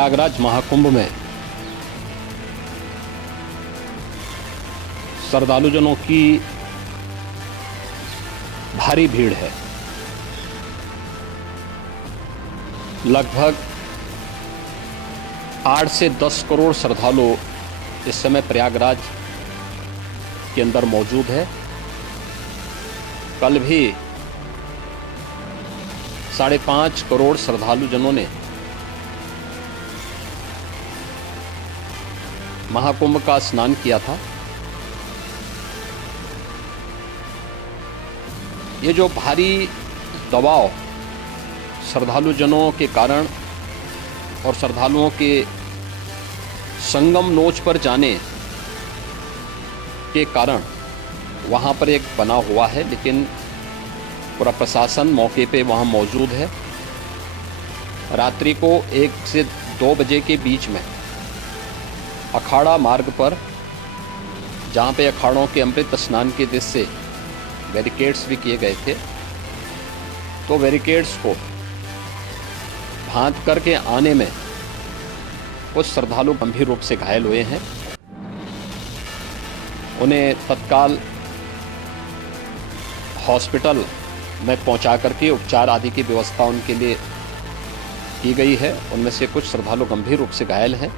प्रयागराज महाकुंभ में श्रद्धालुजनों की भारी भीड़ है। लगभग 8 से 10 करोड़ श्रद्धालु इस समय प्रयागराज के अंदर मौजूद है। कल भी 5.5 करोड़ श्रद्धालुजनों ने महाकुंभ का स्नान किया था। ये जो भारी दबाव श्रद्धालुजनों के कारण और श्रद्धालुओं के संगम नोच पर जाने के कारण वहाँ पर एक बना हुआ है, लेकिन पूरा प्रशासन मौके पे वहाँ मौजूद है। रात्रि को 1 से 2 बजे के बीच में अखाड़ा मार्ग पर, जहाँ पे अखाड़ों के अमृत स्नान के दृश्य से बैरिकेड्स भी किए गए थे, तो बैरिकेड्स को भांत करके आने में कुछ श्रद्धालु गंभीर रूप से घायल हुए हैं। उन्हें तत्काल हॉस्पिटल में पहुंचा करके उपचार आदि की व्यवस्था उनके लिए की गई है। उनमें से कुछ श्रद्धालु गंभीर रूप से घायल हैं।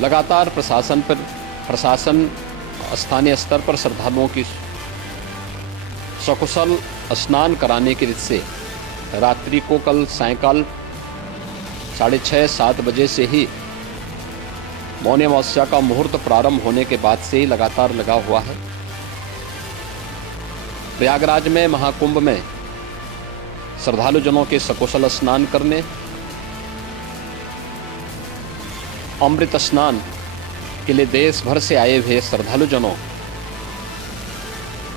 लगातार प्रशासन स्थानीय स्तर पर श्रद्धालुओं की सकुशल स्नान कराने के से रात्रि को कल सायंकाल 6:30-7 बजे से ही मौनी अमावस्या का मुहूर्त प्रारंभ होने के बाद से ही लगातार लगा हुआ है। प्रयागराज में महाकुंभ में श्रद्धालुजनों के सकुशल स्नान करने, अमृत स्नान के लिए देश भर से आए हुए श्रद्धालुजनों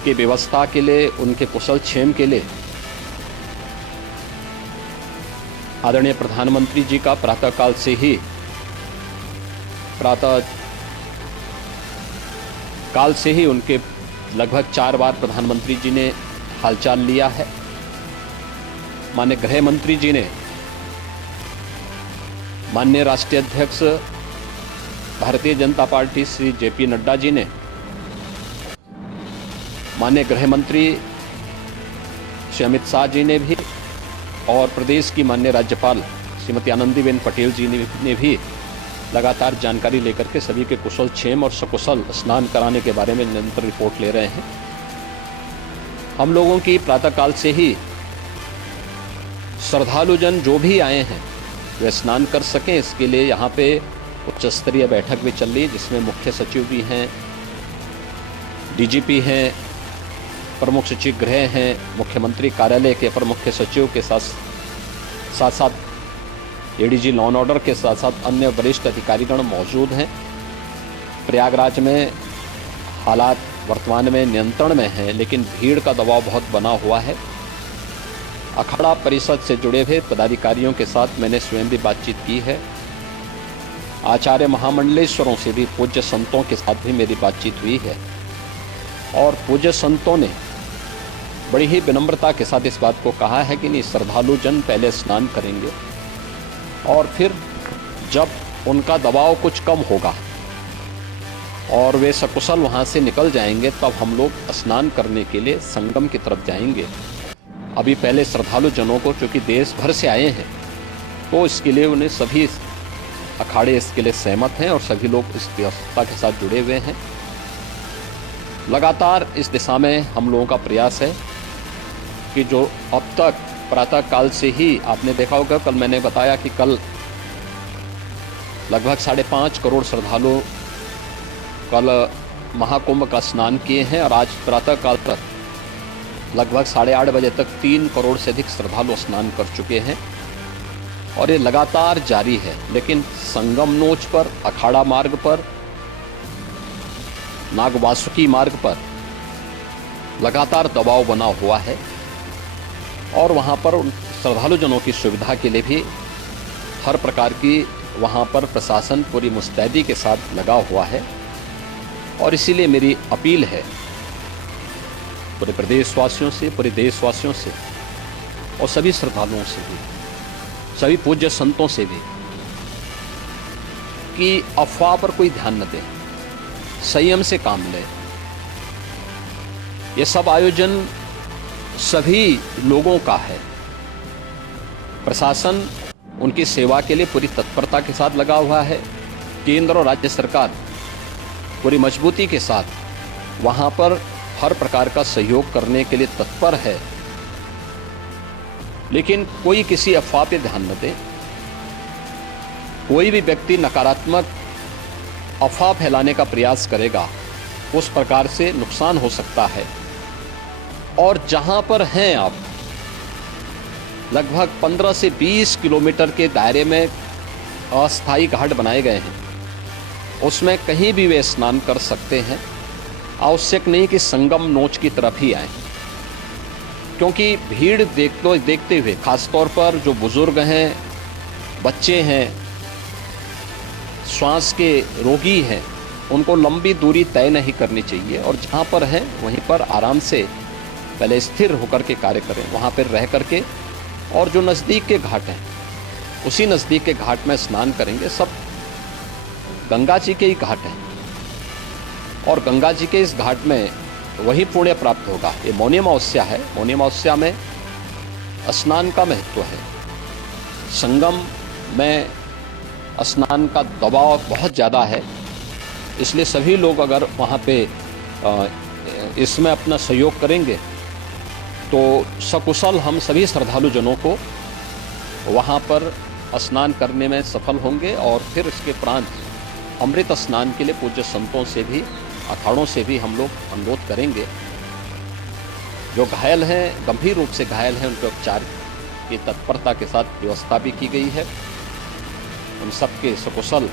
की व्यवस्था के लिए, उनके कुशल क्षेम के लिए आदरणीय प्रधानमंत्री जी का प्रातःकाल से ही उनके लगभग 4 बार प्रधानमंत्री जी ने हालचाल लिया है। माननीय गृह मंत्री जी ने, माननीय राष्ट्रीय अध्यक्ष भारतीय जनता पार्टी श्री JP नड्डा जी ने, माननीय गृह मंत्री श्री अमित शाह जी ने भी, और प्रदेश की माननीय राज्यपाल श्रीमती आनंदीबेन पटेल जी ने भी लगातार जानकारी लेकर के सभी के कुशल क्षेम और सकुशल स्नान कराने के बारे में निरंतर रिपोर्ट ले रहे हैं। हम लोगों की प्रातःकाल से ही श्रद्धालुजन जो भी आए हैं वे स्नान कर सकें, इसके लिए यहाँ पे उच्च स्तरीय बैठक भी चल रही है, जिसमें मुख्य सचिव भी हैं, DGP हैं, प्रमुख सचिव गृह हैं, मुख्यमंत्री कार्यालय के अपर मुख्य सचिव के साथ ADG लॉ एंड ऑर्डर के साथ साथ अन्य वरिष्ठ अधिकारीगण मौजूद हैं। प्रयागराज में हालात वर्तमान में नियंत्रण में हैं, लेकिन भीड़ का दबाव बहुत बना हुआ है। अखाड़ा परिषद से जुड़े हुए पदाधिकारियों के साथ मैंने स्वयं भी बातचीत की है। आचार्य महामंडलेश्वरों से भी, पूज्य संतों के साथ भी मेरी बातचीत हुई है, और पूज्य संतों ने बड़ी ही विनम्रता के साथ इस बात को कहा है कि नहीं, श्रद्धालु जन पहले स्नान करेंगे और फिर जब उनका दबाव कुछ कम होगा और वे सकुशल वहाँ से निकल जाएंगे, तब हम लोग स्नान करने के लिए संगम की तरफ जाएंगे। अभी पहले श्रद्धालु जनों को, चूँकि देश भर से आए हैं, तो इसके लिए उन्हें सभी अखाड़े इसके लिए सहमत हैं और सभी लोग इस व्यवस्था के साथ जुड़े हुए हैं। लगातार इस दिशा में हम लोगों का प्रयास है कि जो अब तक प्रातःकाल से ही आपने देखा होगा, कल मैंने बताया कि कल लगभग 5.5 करोड़ श्रद्धालु कल महाकुंभ का स्नान किए हैं, और आज प्रातःकाल तक लगभग 8:30 बजे तक 3 करोड़ से अधिक श्रद्धालु स्नान कर चुके हैं, और ये लगातार जारी है। लेकिन संगम नोच पर, अखाड़ा मार्ग पर, नागवासुकी मार्ग पर लगातार दबाव बना हुआ है, और वहाँ पर श्रद्धालुजनों की सुविधा के लिए भी हर प्रकार की वहाँ पर प्रशासन पूरी मुस्तैदी के साथ लगा हुआ है। और इसीलिए मेरी अपील है पूरे प्रदेशवासियों से, पूरे देशवासियों से और सभी श्रद्धालुओं से भी सभी पूज्य संतों से भी कि अफवाह पर कोई ध्यान न दें, संयम से काम लें। ये सब आयोजन सभी लोगों का है। प्रशासन उनकी सेवा के लिए पूरी तत्परता के साथ लगा हुआ है। केंद्र और राज्य सरकार पूरी मजबूती के साथ वहां पर हर प्रकार का सहयोग करने के लिए तत्पर है। लेकिन कोई किसी अफवाह पे ध्यान न दे। कोई भी व्यक्ति नकारात्मक अफवाह फैलाने का प्रयास करेगा, उस प्रकार से नुकसान हो सकता है। और जहां पर हैं आप, लगभग 15 से 20 किलोमीटर के दायरे में अस्थायी घाट बनाए गए हैं। उसमें कहीं भी वे स्नान कर सकते हैं। आवश्यक नहीं कि संगम नोच की तरफ ही आए, क्योंकि भीड़ देखते हुए, खासतौर पर जो बुजुर्ग हैं, बच्चे हैं, श्वास के रोगी हैं, उनको लंबी दूरी तय नहीं करनी चाहिए। और जहाँ पर हैं वहीं पर आराम से पहले स्थिर होकर के कार्य करें, वहाँ पर रह करके। और जो नज़दीक के घाट हैं, उसी नज़दीक के घाट में स्नान करेंगे। सब गंगा जी के ही घाट हैं और गंगा जी के इस घाट में वही पुण्य प्राप्त होगा। ये मौनी अमावस्या है। मौनी अमावस्या में स्नान का महत्व है। संगम में स्नान का दबाव बहुत ज़्यादा है, इसलिए सभी लोग अगर वहाँ पे इसमें अपना सहयोग करेंगे तो सकुशल हम सभी श्रद्धालु जनों को वहाँ पर स्नान करने में सफल होंगे। और फिर इसके उपरांत अमृत स्नान के लिए पूज्य संतों से भी, अखाड़ों से भी हम लोग अनुरोध करेंगे। जो घायल हैं, गंभीर रूप से घायल हैं, उनके उपचार की तत्परता के साथ व्यवस्था भी की गई है। उन सबके सकुशल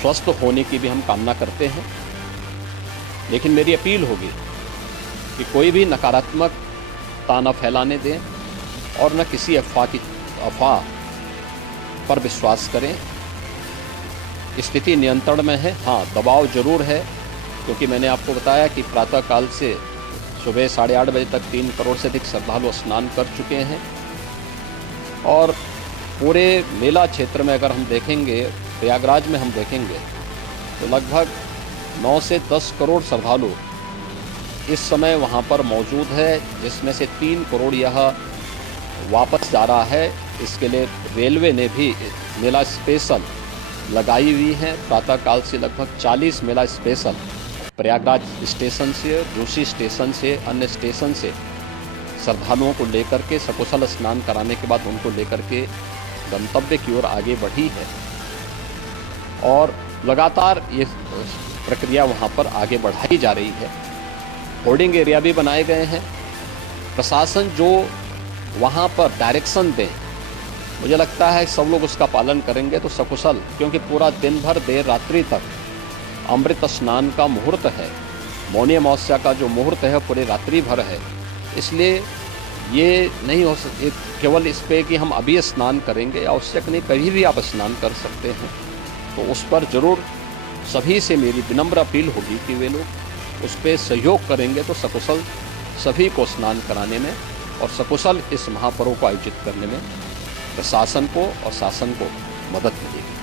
स्वस्थ होने की भी हम कामना करते हैं। लेकिन मेरी अपील होगी कि कोई भी नकारात्मकता न फैलाने दें और न किसी अफवाह पर विश्वास करें। स्थिति नियंत्रण में है। हाँ, दबाव जरूर है, क्योंकि मैंने आपको बताया कि प्रातःकाल से सुबह 8:30 बजे तक 3 करोड़ से अधिक श्रद्धालु स्नान कर चुके हैं। और पूरे मेला क्षेत्र में अगर हम देखेंगे, प्रयागराज में हम देखेंगे तो लगभग 9 से 10 करोड़ श्रद्धालु इस समय वहाँ पर मौजूद है, जिसमें से 3 करोड़ यह वापस जा रहा है। इसके लिए रेलवे ने भी मेला स्पेशल लगाई हुई है। प्रातःकाल से लगभग 40 मेला स्पेशल प्रयागराज स्टेशन से, जोशी स्टेशन से, अन्य स्टेशन से श्रद्धालुओं को लेकर के सकुशल स्नान कराने के बाद उनको लेकर के गंतव्य की ओर आगे बढ़ी है। और लगातार ये प्रक्रिया वहाँ पर आगे बढ़ाई जा रही है। होर्डिंग एरिया भी बनाए गए हैं। प्रशासन जो वहाँ पर डायरेक्शन दे, मुझे लगता है सब लोग उसका पालन करेंगे तो सकुशल, क्योंकि पूरा दिन भर देर रात्रि तक अमृत स्नान का मुहूर्त है। मौनी अमावस्या का जो मुहूर्त है पूरे रात्रि भर है। इसलिए ये नहीं हो सकता केवल इस पे कि हम अभी स्नान करेंगे। आवश्यक नहीं, कभी भी आप स्नान कर सकते हैं। तो उस पर ज़रूर सभी से मेरी विनम्र अपील होगी कि वे लोग उस पर सहयोग करेंगे तो सकुशल सभी को स्नान कराने में और सकुशल इस महापर्व को आयोजित करने में प्रशासन को और शासन को मदद मिलेगी।